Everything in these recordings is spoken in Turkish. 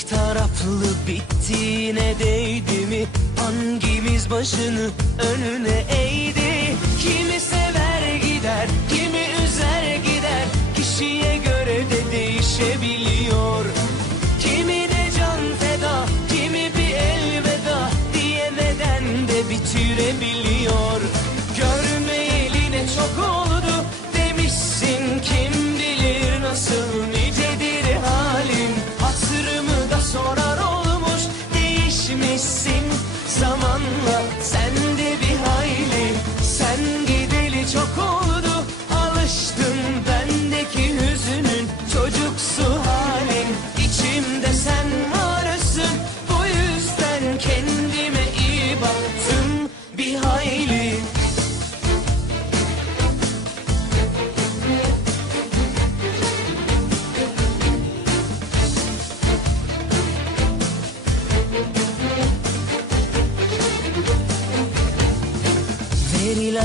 Tek taraflı bittiğine değdi mi? Hangimiz başını önüne eğdi? Kimi sever gider kimi üzer gider. Kişiye göre de değişebiliyor. Kimi de can feda kimi bir elveda. Diyemeden de bitirebiliyor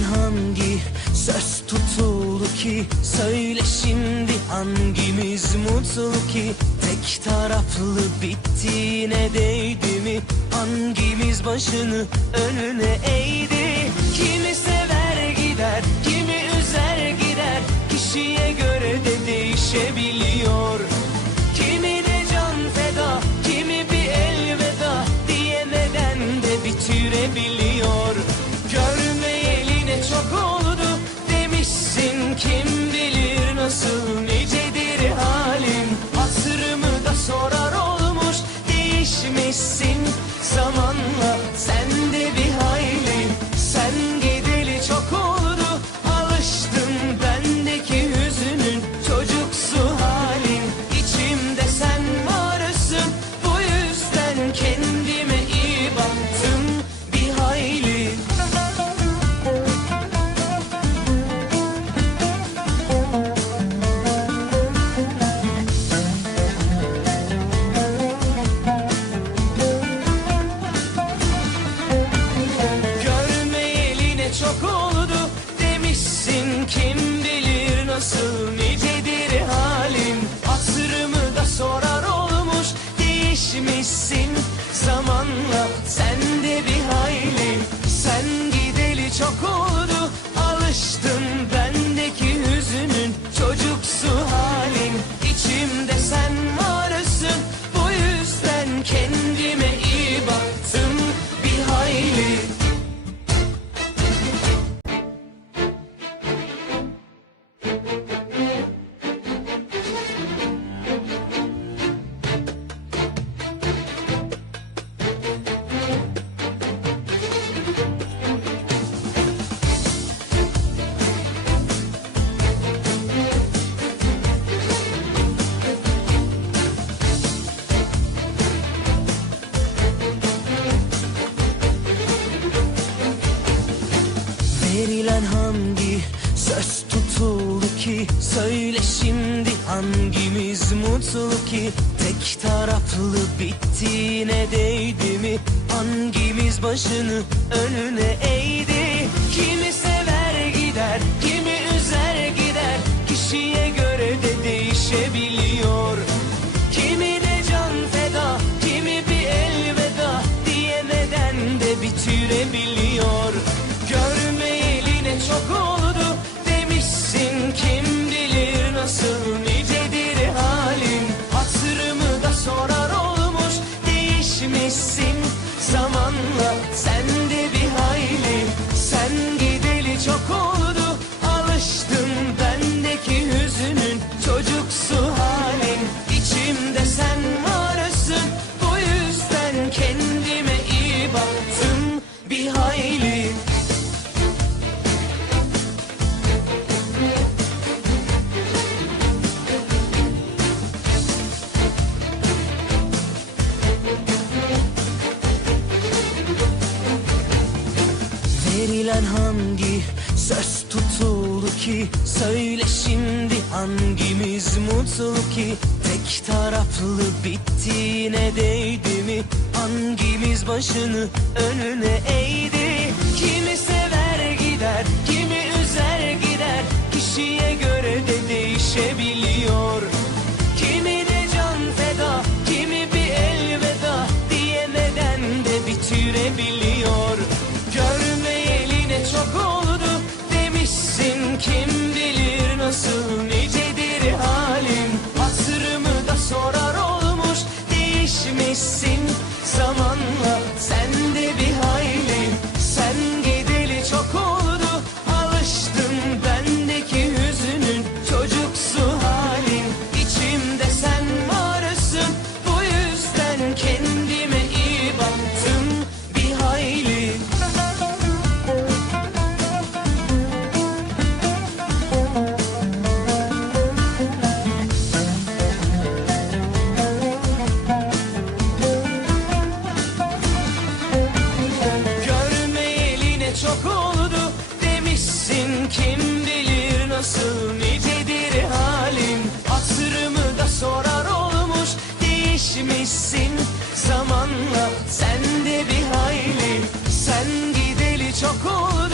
Verilen hangi söz tutuldu ki? Söyle şimdi hangimiz mutlu ki? Tek taraflı bittiğine değdi mi? Hangimiz başını önüne eğdi? Kimi sever gider kimi üzer gider? Kişiye göre de değişebiliyor. Kimi de can feda kimi bir elveda Diyemeden de bitirebiliyor değişmişsin Zamanla sen de bir hayli. Sen gideli çok oldu. Alıştım bendeki hüzünün Çocuksu halin hangimiz mutlu ki Tek taraflı bittiğine değdi mi? Hangimiz başını önüne eğdi? Kimi sever gider kimi üzer gider. Kişiye göre de değişebiliyor Sanıyorsun ki tek taraflı bittiğine değdi mi? Hangimiz başını önüne eğdi? Kimi sever gider, kimi üzer gider Kişiye göre de değişebiliyor değişmişsin zamanla Sen de bir hayli sen gideli çok oldu.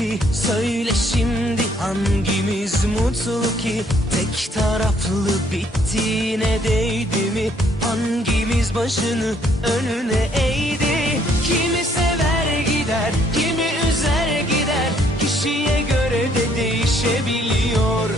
ki? Söyle şimdi hangimiz mutlu ki? Tek taraflı bittiğine değdi mi? Hangimiz başını önüne eğdi? Kimi sever gider kimi üzer gider? Kişiye göre de değişebiliyor.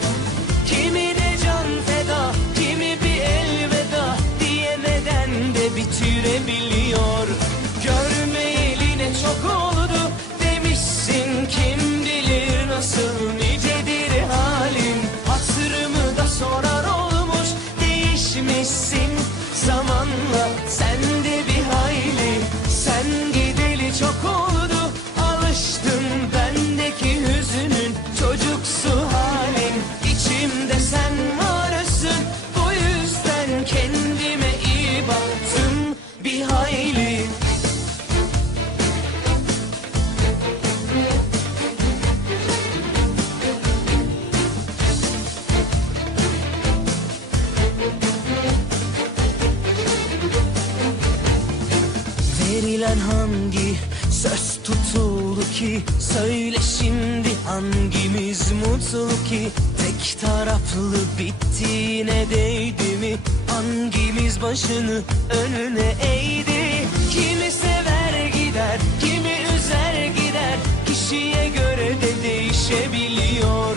şimdi hangimiz mutlu ki? Tek taraflı bittiğine değdi mi? Hangimiz başını önüne eğdi? Kimi sever gider kimi üzer gider. Kişiye göre de değişebiliyor.